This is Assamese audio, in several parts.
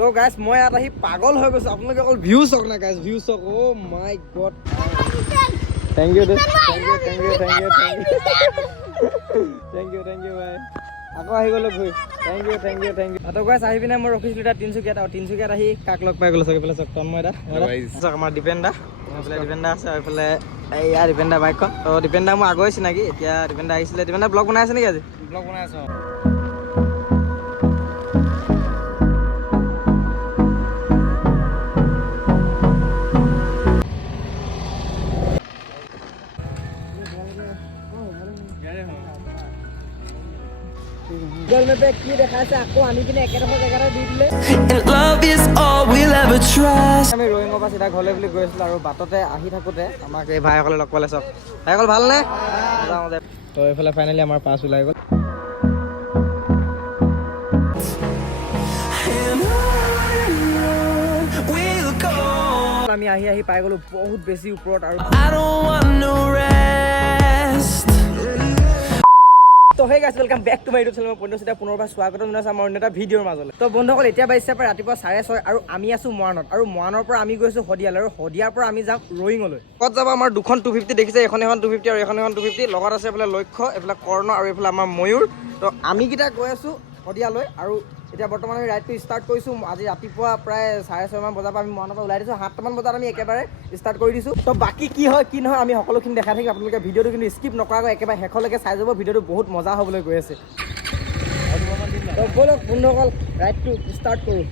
তো গাইজ মই ইয়াত আহি পাগল হৈ গৈছো আপোনালোকে অকল ভিউ চাওক না গাইজ ভিউ চাওক অ মাই গড থেংক ইউ ভাই আকৌ আহি গ'লো ভুই থেংক ইউ তো গাইজ আহি পিনে মই ৰখিছিলো এতিয়া তিনচুকীয়াত আৰু তিনচুকীয়াত আহি কাক লগ পাই গ'লো চাওক এইফালে চাওক তন্ময় দা চাওক আমাৰ দীপেনদা এইফালে দীপেনদা আছে আৰু এইফালে এইয়া দীপেনদা বাইকখন তো দীপেনদা মোৰ আগৰে চিনাকি এতিয়া দীপেনদা আহিছিলে দীপেনদা ব্লগ বনাই আছে নেকি আজি ব্লগ বনাই আছো Google Map কি দেখাইছে আকৌ আনি পিনে একেডোখৰ জেগাতে দি দিলে আমি ৰয়িঙৰ পৰা চিধা ঘৰলৈ বুলি গৈ আছিলো আৰু বাটতে আহি থাকোতে আমাক এই ভাইসকলে লগ পালে চব ভাইসকল ভালনে তো এইফালে ফাইনেলি আমাৰ পাছ ওলাই গ'ল আমি আহি পাই গ'লো বহুত বেছি ওপৰত আৰু তো hey guys welcome back to my YouTube channel মই পণ্ডিত পুনৰবাৰ স্বাগতম জনাইছোঁ আমাৰ অন্য এটা ভিডিঅ'ৰ মাজলৈ তো বন্ধুসকল এতিয়া বাজিছে প্ৰায় ৰাতিপুৱা 6:30 আৰু আমি আছো মৰাণত আৰু মৰাণৰ পৰা আমি গৈছোঁ শদিয়ালৈ আৰু শদিয়াৰ পৰা আমি যাম ৰয়িঙলৈ ক'ত যাব আমাৰ দুখন 250 দেখিছে এখন 250 আৰু এখন 250 লগত আছে এইফালে লক্ষ্য এইফালে কৰ্ণ আৰু এইফালে আমাৰ ময়ূৰ তো আমি কেইটা গৈ আছোঁ শদিয়ালৈ আৰু এতিয়া বৰ্তমান আমি ৰাইডটো ষ্টাৰ্ট কৰিছোঁ আজি ৰাতিপুৱা প্ৰায় 6:30 মান বজাৰ পৰা আমি মৰাণৰ পৰা ওলাই দিছোঁ 7 মান বজাত আমি একেবাৰে ষ্টাৰ্ট কৰি দিছোঁ তো বাকী কি হয় কি নহয় আমি সকলোখিনি দেখাই থাকিম আপোনালোকে ভিডিঅ'টো কিন্তু স্কিপ নকৰাকৈ একেবাৰে শেষলৈকে চাই যাব ভিডিঅ'টো বহুত মজা হ'বলৈ গৈ আছে তো ব'লক বন্ধুসকল ৰাইডটো ষ্টাৰ্ট কৰোঁ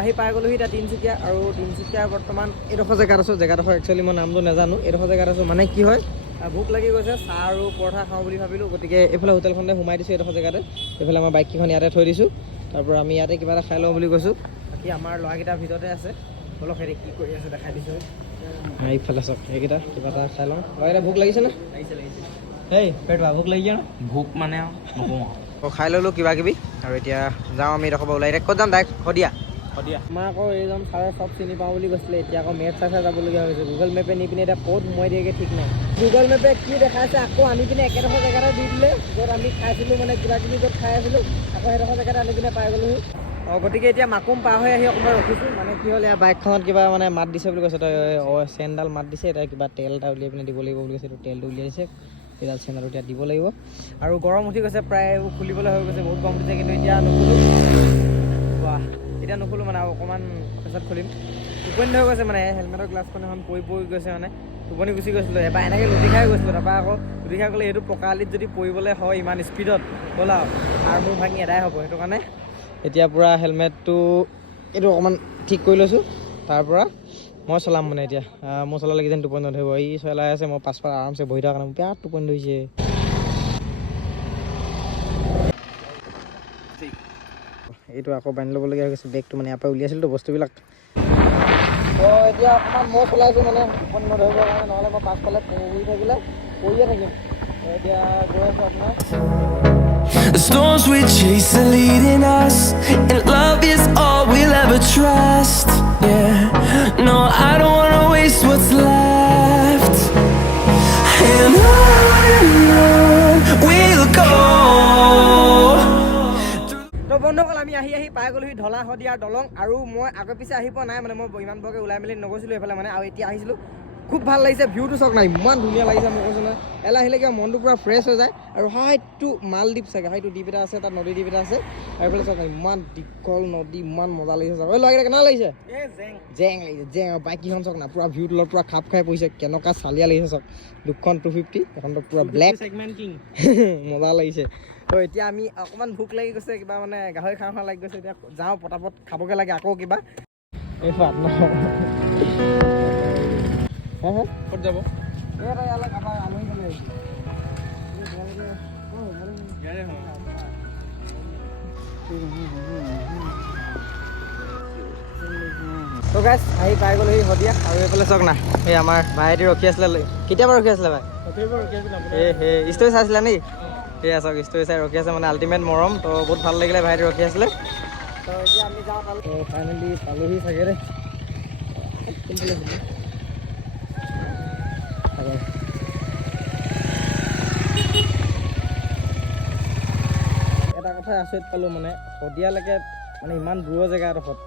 আহি পাই গ'লোহি এতিয়া তিনচুকীয়া আৰু তিনচুকীয়া বৰ্তমান এইডোখৰ জেগাত আছোঁ জেগাডোখৰ একচুৱেলি মই নামটো নাজানো এইডোখৰ জেগাত আছোঁ মানে কি হয় ভোক লাগি গৈছে চাহ আৰু পৰঠা খাওঁ বুলি ভাবিলোঁ গতিকে এইফালে হোটেলখনতে সোমাই দিছোঁ এইডোখৰ জেগাতে এইফালে আমাৰ বাইককেইখন ইয়াতে থৈ দিছোঁ তাৰপৰা আমি ইয়াতে কিবা এটা খাই লওঁ বুলি কৈছোঁ বাকী আমাৰ ল'ৰাকেইটাৰ ভিতৰতে আছে বলক হেৰি কি কৰি আছে দেখাই দিছোঁ এইফালে চাওক সেইকেইটা কিবা এটা খাই লওঁ ল'ৰাকেইটা ভোক লাগিছেনে লাগিছে এই পেট ভোক লাগিছে ন ভোক মানে নকওঁ খাই ল'লোঁ কিবা কিবি আৰু এতিয়া যাওঁ আমি এইডোখৰ পৰা ওলাই এতিয়া ক'ত যাম ডাইৰেক্ট শদিয়া আমাৰ আকৌ এইজন ছাৰে চব চিনি পাওঁ বুলি কৈছিলে এতিয়া আকৌ মেপ চাই যাবলগীয়া হৈছে গুগল মেপে নি পিনে এতিয়া ক'ত সোমাই দিয়েগৈ ঠিক নাই গুগল মেপে কি দেখাইছে আকৌ আনি পিনে একেডোখৰ জেগাতে দি দিলে য'ত আমি খাইছিলোঁ মানে কিবা কিবি য'ত খাই আছিলোঁ আকৌ সেইডোখৰ জেগাতে আনি পিনে পাই গ'লোহি গতিকে এতিয়া মাকুম পাৰ হৈ আহি অকণমান ৰখিছোঁ মানে কি হ'ল ইয়াৰ বাইকখনত কিবা মানে মাত দিছে বুলি কৈছে তই চেইনডাল মাত দিছে এতিয়া কিবা তেল এটা উলিয়াই পিনে দিব লাগিব বুলি কৈছে এইটো তেলটো উলিয়াই দিছে এইডাল চেইনডাল এতিয়া দিব লাগিব আৰু গৰম উঠি গৈছে প্ৰায় খুলিবলৈ হৈ গৈছে বহুত গৰম উঠিছে কিন্তু এতিয়া নুখুলোঁ বাহ এতিয়া নুখুলোঁ মানে আৰু অকণমান পিছত খুলিম টোপনি হৈ গৈছে মানে হেলমেটৰ গ্লাছখন এখন পৰি গৈছে মানে টোপনি গুচি গৈছিলোঁ এবাৰ এনেকৈ লুটি খাই গৈছিলোঁ তাৰপৰা আকৌ লুটি খাই গ'লে এইটো পকা আলিত যদি পৰিবলৈ হয় ইমান স্পীডত গ'ল আৰু মোৰ ভাঙি এদাই হ'ব সেইটো কাৰণে এতিয়া পূৰা হেলমেটটো এইটো অকণমান ঠিক কৰি লৈছোঁ তাৰপৰা মই চলাম মানে এতিয়া মোৰ চলালে কিজানি টোপনি নধৰিব ই চলাই আছে মই পাছফালে আৰামছে বহি থকাৰ কাৰণে বিৰাট টোপনি ধৰিছে এইটো আকৌ বান্ধি ল'বলগীয়া হৈ গৈছে বেগটো মানে ইয়াৰ পৰা উলিয়াইছিলতো বস্তুবিলাক এতিয়া অকণমান মই চলাইছোঁ মানে টোপনি নধৰিবৰ কাৰণে নহ'লে মই পাছফালে পৰি থাকিলে পৰিয়ে থাকিম এতিয়া গৈ আছোঁ আপোনাৰ The storms we chase are leading us, and love is all we'll ever trust. Yeah, no, I don't wanna waste what's left, and on we'll go. তো বন্ধুসকল আমি আহি পাই গ'লোহি ঢলা শদিয়াৰ দলং আৰু মই আগে পিছে আহি পোৱা নাই মানে মই ইমান বৰকৈ ওলাই মেলি নগৈছিলোঁ এইফালে মানে আৰু এতিয়া আহিছিলোঁ খুব ভাল লাগিছে ভিউটো চাওক না ইমান ধুনীয়া লাগিছে মই কৈছোঁ নহয় এলা আহিলে কিবা মনটো পূৰা ফ্ৰেছ হৈ যায় আৰু হাইটো মালদ্বীপ চাগে হাইটো দ্বীপ এটা আছে তাত নদী দ্বীপ এটা আছে আৰু এইফালে চাওক ইমান দীঘল নদী ইমান মজা লাগিছে চাওক ল'ৰাকেইটা কেনেকুৱা লাগিছে জেং লাগিছে জেং আৰু বাইককেইখন চাওক না পূৰা ভিউটোৰ লগত পূৰা খাপ খাই পৰিছে কেনেকুৱা চালিয়া লাগিছে চাওক দুখন 250 এখনতো পূৰা ব্লেক মজা লাগিছে তো এতিয়া আমি অকণমান ভোক লাগি গৈছে কিবা মানে গাহৰি খাওঁ লাগি গৈছে এতিয়া যাওঁ পটাপট খাবগৈ লাগে আকৌ কিবা এই ফাট ন ক'ত যাব ইয়ালৈ আমাৰ আলহী গ'লে তো গাইজ আহি পাই গ'লোহি শদিয়া আৰু এইফালে চাওক না এই আমাৰ ভাইটি ৰখি আছিলে কেতিয়াবা ৰখি আছিলে ভাই ষ্টৰি চাইছিলে নেকি সেয়া চাওক ষ্টৰি চাই ৰখি আছে মানে আল্টিমেট মৰম তো বহুত ভাল লাগিলে ভাইটি ৰখি আছিলে তো এতিয়া আমি যাওঁ তালৈ তো ফাইনেলি পালোহি চাগে দেই এটা কথা আচৰিত পালোঁ মানে শদিয়ালৈকে মানে ইমান দূৰৰ জেগা এডোখৰত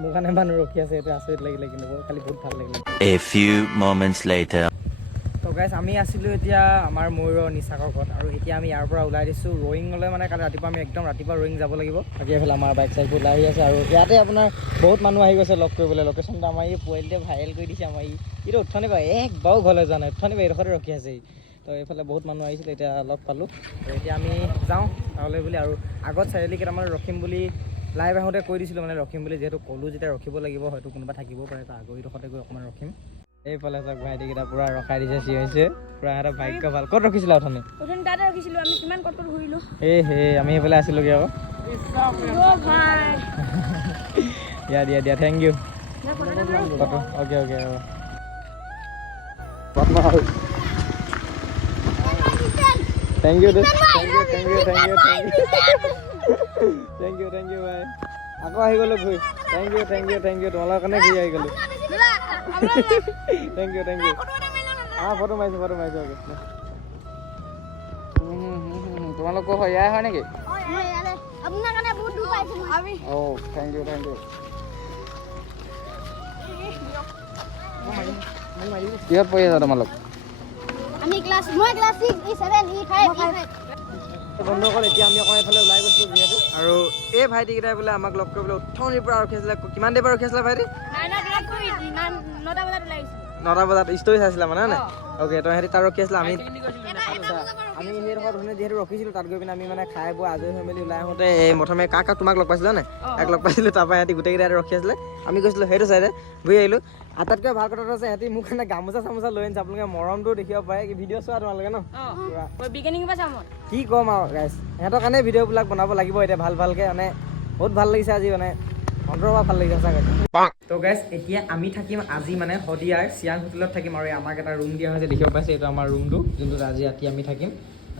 মোৰ কাৰণে মানুহ ৰখি আছে এইটো আচৰিত লাগিলে কিন্তু খালি বহুত ভাল লাগিলে A few moments later. তো গাইছ আমি আছিলোঁ এতিয়া আমাৰ ময়ূৰৰ নিচাকৰ ঘৰত আৰু এতিয়া আমি ইয়াৰ পৰা ওলাই দিছোঁ ৰয়িঙলৈ মানে কালি ৰাতিপুৱা আমি একদম ৰাতিপুৱা ৰয়িং যাব লাগিব বাকী এইফালে আমাৰ বাইক চাইকবোৰ ওলাই আহি আছে আৰু ইয়াতে আপোনাৰ বহুত মানুহ আহি গৈছে লগ কৰিবলৈ লোকেশ্যনটো আমাৰ এই পোৱালিটোৱে ভাইৰেল কৰি দিছে আমাৰ এইটো উঠনি পাই একবাৰো ঘৰলৈ যোৱা নাই উঠনি পাই এইডোখৰতে ৰখি আছে তো এইফালে বহুত মানুহ আহিছিলে এতিয়া লগ পালোঁ তো এতিয়া আমি যাওঁ তালৈ বুলি আৰু আগত চাৰিআলি কেইটামান ৰখিম বুলি লাইভ আহোঁতে কৈ দিছিলোঁ মানে ৰখিম বুলি যিহেতু ক'লোঁ যেতিয়া ৰখিব লাগিব হয়তো কোনোবা থাকিবও পাৰে তো আগৰ এইডোখৰতে গৈ অকণমান ৰখিম এইফালে চাওক ভাইটিকেইটা পুৰা ৰখাই দিছে চিঞৰিছে পুৰা এটা ভাগ্য ভাল ক'ত ৰখিছিলা অথনি তাতে ৰখিছিলোঁ আমি কিমান কত ঘূৰিলোঁ আমি সেইফালে আছিলোঁগৈ আকৌ দিয়া thank you okay thank you ভাই আকৌ আহি গ'লোঁ ঘূৰি থেংক ইউ তোমালোকৰ কাৰণে ঘূৰি আহি গ'লোঁ থেংক ইউ ফটো মাৰিছোঁ অ'কে তোমালোকৰ ইয়াৰ হয় নেকি অঁ থেংক ইউ কিহত পঢ়ি আছা তোমালোক বন্ধুসকল এতিয়া আমি অকণ এইফালে ওলাই গৈছিলোঁ যিহেতু আৰু এই ভাইটিকেইটাই বোলে আমাক লগ কৰিবলৈ উঠনিৰ পৰা ৰখি আছিলে কিমান দেৰি পৰা ৰখি আছিলে ভাইটি 9টা বজাত ষ্টৰি চাইছিলে মানে নে অ'কে তো সিহঁতি তাত ৰখি আছিলে আমি সেইডোখৰ ধৰণে যিহেতু ৰখিছিলোঁ তাত গৈ পিনে আমি মানে খাই বৈ আজৰি হৈ মেলি ওলাই আহোঁতে এই প্ৰথমে কাক তোমাক লগ পাইছিলোঁ নে এক লগ পাইছিলোঁ তাৰপৰা সিহঁতি গোটেইকেইটা ৰখি আছিলে আমি গৈছিলোঁ সেইটো চাইডে ঘূৰি আহিলোঁ আটাইতকৈ ভাল কথাটো আছে সিহঁতি মোক কাৰণে গামোচা চামোচা লৈ আনিছে আপোনালোকে মৰমটো দেখিব পাৰে কি ভিডিঅ' চোৱা তোমালোকে ন কি ক'ম আৰু গাইছ সিহঁতৰ কাৰণে ভিডিঅ'বিলাক বনাব লাগিব এতিয়া ভালকৈ মানে বহুত ভাল লাগিছে আজি মানে অন্তৰৰ পৰা ভাল লাগিছে সঁচাকৈ তো গাইছ এতিয়া আমি থাকিম আজি মানে শদিয়াৰ চিয়াং হোটেলত থাকিম আৰু আমাক এটা ৰুম দিয়া হৈছে দেখিব পাইছে এইটো আমাৰ ৰুমটো যোনটোত আজি ৰাতি আমি থাকিম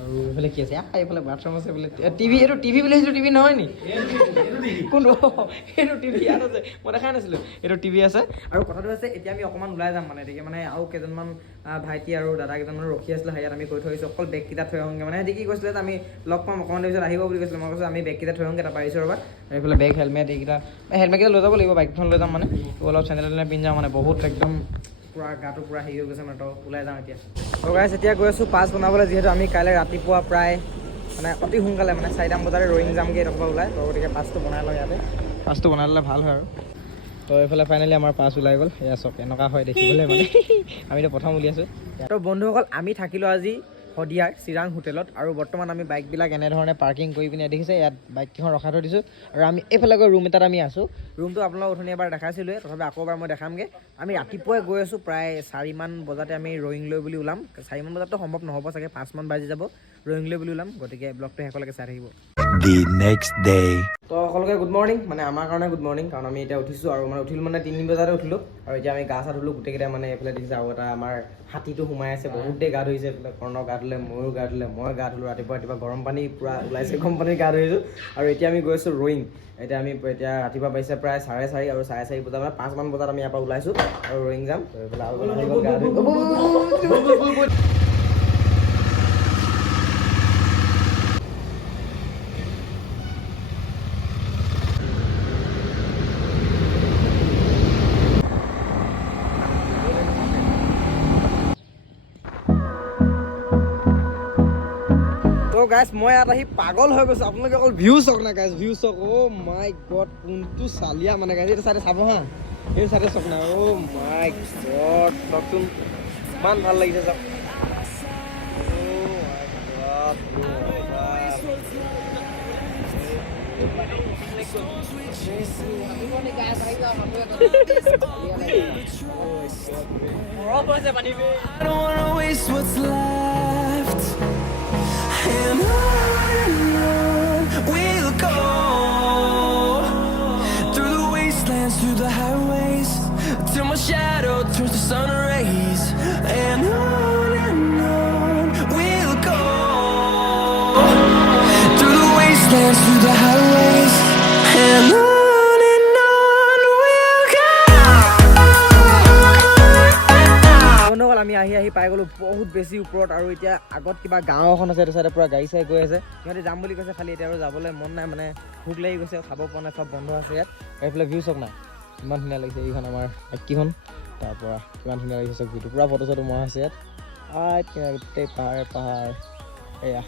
আৰু এইফালে কি আছে এইফালে বাথৰুম আছে বোলে টিভি এইটো টিভি বুলি ভাবিছিলোঁ টিভি নহয় নি কোনটো এইটো টিভি ইয়াত আছে মই দেখাই নাছিলোঁ এইটো টিভি আছে আৰু কথাটো হৈছে এতিয়া আমি অকণমান ওলাই যাম মানে এতিয়া মানে আৰু কেইজনমান ভাইটি আৰু দাদা কেইজনমান ৰখি আছিলে ইয়াত আমি কৈ থৈ আহিছোঁ অকল বেগকেইটা থৈ আহোঁগৈ মানে সিহঁতি কি কৈছিলে যে আমি লগ পাম অকণমান দেৰি পিছত আহিব বুলি কৈছিলে মই কৈছোঁ আমি বেগকেইটা থৈ আহোঁগৈ তাৰপৰা আহিছোঁ ৰ'বা এইফালে বেগ হেলমেট এইকেইটা হেলমেটকেইটা লৈ যাব লাগিব বাইকখন লৈ যাম মানে অলপ চেণ্ডেল পিন্ধি যাওঁ মানে বহুত একদম পুৰা গাটো পুৰা হেৰি হৈ গৈছে মানে তো ওলাই যাওঁ এতিয়া তো গাইছ এতিয়া গৈ আছোঁ পাছ বনাবলৈ যিহেতু আমি কাইলৈ ৰাতিপুৱা প্ৰায় মানে অতি সোনকালে মানে 4টামান বজাতে ৰয়িং যামগৈ এইডোখৰ পৰা ওলাই তো গতিকে পাছটো বনাই লওঁ ইয়াতে পাছটো বনাই ল'লে ভাল হয় আৰু তো এইফালে ফাইনেলি আমাৰ পাছ ওলাই গ'ল এয়া চব এনেকুৱা হয় দেখিবলৈ মানে আমিতো প্ৰথম উলিয়াইছোঁ তো বন্ধুসকল আমি থাকিলোঁ আজি শদিয়াৰ চিৰাং হোটেলত আৰু বৰ্তমান আমি বাইকবিলাক এনেধৰণে পাৰ্কিং কৰি পিনে দেখিছে ইয়াত বাইককেইখন ৰখাই থৈ দিছোঁ আৰু আমি এইফালে গৈ ৰুম এটাত আমি আছোঁ ৰুমটো আপোনালোকক অথনি এবাৰ দেখাইছিলোঁৱে তথাপি আকৌ এবাৰ মই দেখামগৈ আমি ৰাতিপুৱাই গৈ আছোঁ প্ৰায় 4মান বজাতে আমি ৰয়িং লৈ বুলি ওলাম 4মান বজাততো সম্ভৱ নহ'ব চাগে 5মান বাজি যাব ৰয়িং লৈ বুলি ওলাম গতিকে ব্লগটো শেষলৈকে চাই থাকিব The next day. তো সকলোকে গুড মৰ্ণিং মানে আমাৰ কাৰণে গুড মৰ্ণিং কাৰণ আমি এতিয়া উঠিছোঁ আৰু মানে উঠিলোঁ মানে 3 বজাতে উঠিলোঁ আৰু এতিয়া আমি গা চা ধুলোঁ গোটেইকেইটা মানে এইফালে দেখিছে আৰু এটা আমাৰ হাতীটো সোমাই আছে বহুত দেৰি গা ধুইছে এইফালে কৰ্ণৰ গা ধুলে ময়ো গা ধুলে মই গা ধুলোঁ ৰাতিপুৱা গৰম পানী পূৰা ওলাইছে গৰম পানী গা ধুইছোঁ আৰু এতিয়া আমি গৈছোঁ ৰয়িং এতিয়া ৰাতিপুৱা পাইছে প্ৰায় 4:30 আৰু 4:30 বজাত মানে 5মান বজাত আমি ইয়াৰ পৰা ওলাইছোঁ আৰু ৰয়িং যাম তো এইফালে আৰু গা ধুই তো গাইছ মই ইয়াত আহি পাগল হৈ গৈছোঁ আপোনালোকে অকল ভিউ চাওক না গাইছ ভিউ চাওক অ' মাই গড কোনটো চালিয়া মানে গাইছ এইটো চাইডে চাব হা এইটো চাইডে চাওক না অ' মাই গড চাওকচোন ইমান ভাল লাগিছে চাওক I don't wanna waste what's left. And on we'll go through the wastelands, through the highways, till my shadow turns to sun rays. And on we'll go. wastelands through the highways, and on we'll go. বন্ধুসকল আমি আহি পাই গ'লোঁ বহুত বেছি ওপৰত আৰু এতিয়া আগত কিবা গাঁও এখন আছে, এইটো চাইডে পূৰা গাড়ী চাই গৈ আছে। সিহঁতে যাম বুলি কৈছে, খালি এতিয়া আৰু যাবলৈ মন নাই, মানে ভোক লাগি গৈছে, খাব পৰা নাই, চব বন্ধ আছে ইয়াত। এইফালে ভিউ চাওক নাই, ইমান ধুনীয়া লাগিছে এইখন আমাৰ এক্কিখন, তাৰপৰা কিমান ধুনীয়া লাগিছে চাওক ভিউটো, পূৰা ফটো চটো মৰা হৈছে ইয়াত। গোটেই পাহাৰ এয়া।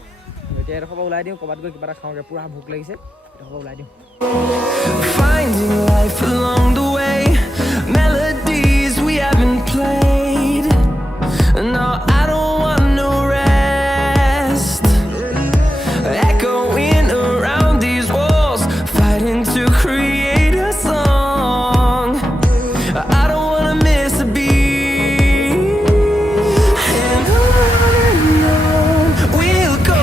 এতিয়া এডোখৰ পৰা ওলাই দিওঁ, ক'ৰবাত গৈ কিবা এটা খাওঁগৈ, পূৰা ভোক লাগিছে, এডোখৰ পৰা ওলাই দিওঁ। Finding life along the way, melodies we haven't played. No, I don't want no rest. Echoing around these walls, fighting to create a song. I don't wanna miss a beat. And on we'll go.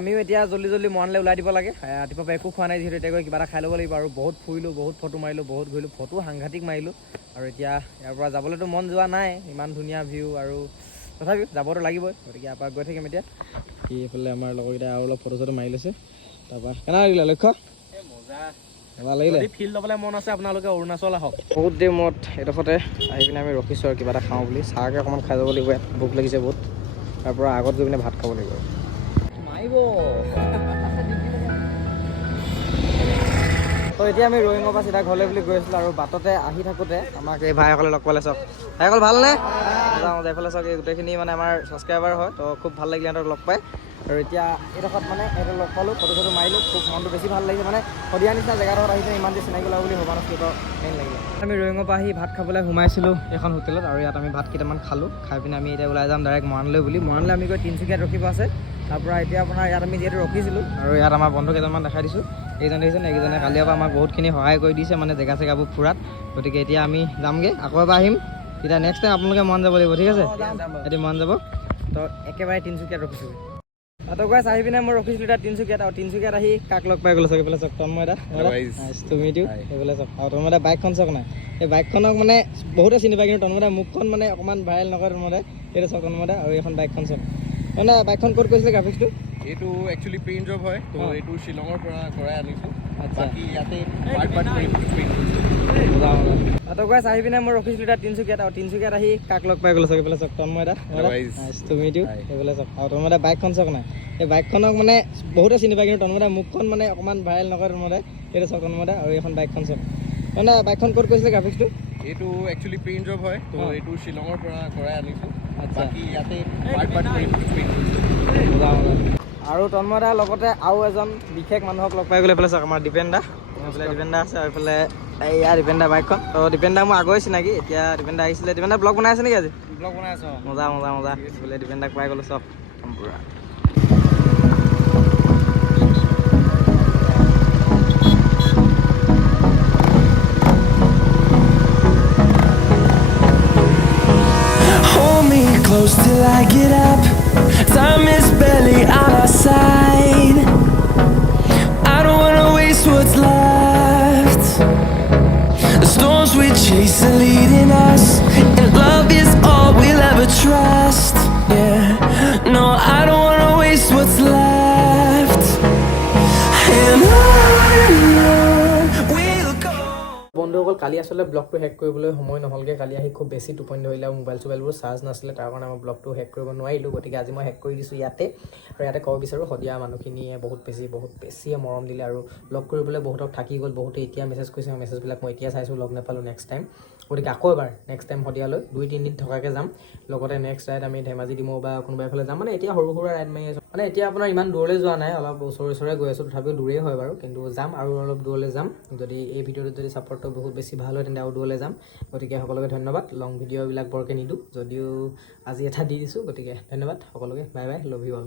আমিও এতিয়া জল্দি মৰাণলৈ ওলাই দিব লাগে। ৰাতিপুৱা পৰা একো খোৱা নাই যিহেতু, এতিয়া গৈ কিবা এটা খাই ল'ব লাগিব। আৰু বহুত ফুৰিলোঁ, বহুত ফটো মাৰিলোঁ, বহুত ঘূৰিলোঁ, ফটো সাংঘাতিক মাৰিলোঁ। আৰু এতিয়া ইয়াৰ পৰা যাবলৈতো মন যোৱা নাই, ইমান ধুনীয়া ভিউ, আৰু তথাপিও যাবতো লাগিবই, গতিকে ইয়াৰ পৰা গৈ থাকিম এতিয়া। এইফালে আমাৰ লগৰকেইটাই আৰু অলপ ফটো চটো মাৰি লৈছে। তাৰপৰা কেনেকুৱা লাগিলে লক্ষ্য? মজা লাগিলে। ফিল ল'বলৈ মন আছে আপোনালোকে অৰুণাচল আহক। বহুত দেৰি মূৰত এডোখৰতে আহি পিনে আমি ৰখিছোঁ আৰু কিবা এটা খাওঁ বুলি, চাহকৈ অকণমান খাই যাব লাগিব, ইয়াত ভোক লাগিছে বহুত। তাৰপৰা আগত গৈ পিনে ভাত খাব লাগিব। তো এতিয়া আমি ৰয়িঙৰ পৰা চিধা ঘৰলৈ বুলি গৈ আছিলোঁ, আৰু বাটতে আহি থাকোঁতে আমাক এই ভাইসকলে লগ পালে। চাওক ভাইসকল ভালনে? যাওঁ এইফালে চাওক, এই গোটেইখিনি মানে আমাৰ ছাবস্ক্ৰাইবাৰ হয়, তো খুব ভাল লাগিলে সিহঁতক লগ পাই। আৰু এতিয়া এইডোখৰত মানে সিহঁতক লগ পালোঁ, ফটো চটো মাৰিলোঁ, খুব মনটো বেছি ভাল লাগিছে, মানে সদিয়া নিচিনা জেগাডোখৰত আহিছে, ইমান যে চিনাকি লগা বুলি ভবা নাছিলোঁ, তো মেইন লাগিলে। আমি ৰয়িঙৰ পৰা আহি ভাত খাবলৈ সোমাইছিলোঁ এখন হোটেলত, আৰু ইয়াত আমি ভাত কেইটামান খালোঁ, খাই পিনে আমি এতিয়া ওলাই যাম ডাইৰেক্ট মৰাণলৈ বুলি। মৰাণলৈ আমি গৈ তিনিচুকীয়াত ৰখিব আছে। তাৰপৰা এতিয়া আপোনাৰ ইয়াত আমি যিহেতু ৰখিছিলোঁ, আৰু ইয়াত আমাৰ বন্ধু কেইজনমান দেখাই দিছোঁ, এইজন দেখিছেনে, এইকেইজনে কালিৰ পৰা আমাক বহুতখিনি সহায় কৰি দিছে, মানে জেগা চেগাবোৰ ফুৰাত। গতিকে এতিয়া আমি যামগৈ, আকৌ এবাৰ আহিম, তেতিয়া নেক্সট টাইম আপোনালোকে মন যাব লাগিব, ঠিক আছে? এতিয়া মন যাব, তো একেবাৰে তিনিচুকীয়াত ৰখিছোঁ। তো গাইছ আহি পিনে মই ৰখিছিলোঁ এতিয়া তিনিচুকীয়াত, আৰু তিনিচুকীয়াত আহি কাক লগ পাই গ'লোঁ চাওক, এইফালে চাওক তন্ময় দা, তুমি দিওঁ এইফালে চাওক, আৰু তন্ময় দা বাইকখন চাওক নাই, এই বাইকখনক মানে বহুতে চিনি পায়, কিন্তু তন্ময় দা মুখখন মানে অকণমান ভাইৰেল নকৰে তন্ময় দা, এইটো চাওক তন্ময় দা, আৰু এইখন বাইকখন চাওক। মানে বাইকখন ক'ত কৰিছিলে গ্ৰাফিক্সটো? এইটো একচুৱেলি পেইণ্ট জব হয়, তো এইটো শ্বিলঙৰ পৰা কৰাই আনিছোঁ। বাকী ইয়াতে তো গাইছ আহি পিনে মই ৰখিছিলোঁ এতিয়া তিনিচুকীয়াত, আৰু তিনিচুকীয়াত আহি কাক লগ পাই গ'লোঁ চাওক, এইফালে চাওক তন্ময় দা, তুমি দিওঁ এইফালে চাওক, আৰু তন্ময় দা বাইকখন চাওক নাই, এই বাইকখনক মানে বহুতে চিনি পায়, কিন্তু তন্ময় দা মুখখন মানে অকণমান ভাইৰেল নকৰে তন্ময় দা, এইটো চাওক তন্ময় দা, আৰু এইখন বাইকখন চাওক। মানে বাইকখন ক'ত কৰিছিলে গ্ৰাফিক্সটো? এইটো একচুৱেলি পেইণ্ট জব হয়, তো এইটো শ্বিলঙৰ পৰা কৰাই আনিছোঁ। বাকী ইয়াতে আৰু তন্ময় দাৰ লগতে আৰু এজন বিশেষ মানুহক লগ পাই গ'লে, এইফালে চাওক আমাৰ দীপেন দা, এইফালে দীপেন দা আছে, আৰু এইফালে এইয়া দীপেন দা বাইকখন। তো দীপেন দা মোৰ আগৰে চিনাকি, এতিয়া দীপেন দা আহিছিলে। দীপেন দা ব্লগ বনাই আছে নেকি আজি? ব্লগ বনাই আছোঁ। মজা এইফালে দীপেন দাক পাই গ'লোঁ চব পূৰা। Hold me close till I get up. Time is barely on our side. I don't wanna waste what's left. The storms we chase are leading us, and love is all we'll ever trust. Yeah, no, I don't wanna waste what's left. And on we'll go. বন্ধুসকল কালি আচলতে ব্লগটো হেক কৰিবলৈ সময় নহ'লগৈ, কালি আহি খুব বেছি টোপনি ধৰিলে, আৰু মোবাইল চোবাইলবোৰ চাৰ্জ নাছিলে, তাৰ কাৰণে মই ব্লগটো হেক কৰিব নোৱাৰিলোঁ। গতিকে আজি মই হেক কৰি দিছোঁ ইয়াতে, আৰু ইয়াতে ক'ব বিচাৰোঁ সদিয়া মানুহখিনিয়ে বহুত বেছিয়ে মৰম দিলে, আৰু লগ কৰিবলৈ বহুতক থাকি গ'ল, বহুতে এতিয়া মেছেজ কৰিছে, মেছেজবিলাক মই এতিয়া চাইছোঁ, লগ নাপালোঁ নেক্সট টাইম। গতিকে আকৌ এবাৰ নেক্সট টাইম সদিয়ালৈ 2-3 দিন থকাকৈ যাম, লগতে নেক্সট ৰাইড আমি ধেমাজি ডিমৌ বা কোনোবা এফালে যাম, মানে এতিয়া সৰু সুৰা ৰাইড মাৰি আছোঁ, মানে এতিয়া আপোনাৰ ইমান দূৰলৈ যোৱা নাই, অলপ ওচৰে গৈ আছোঁ, তথাপিও দূৰেই হয় বাৰু, কিন্তু যাম আৰু অলপ দূৰলৈ যাম, যদি এই ভিডিঅ'টোত যদি ছাপোৰ্টটো বহুত বেছি ভাল হয় তেন্তে আৰু দূৰলৈ যাম। গতিকে সকলোকে ধন্যবাদ, লং ভিডিঅ'বিলাক বৰকৈ নিদিওঁ, যদিও আজি এটা দি দিছোঁ, গতিকে ধন্যবাদ সকলোকে, bye bye, love you all.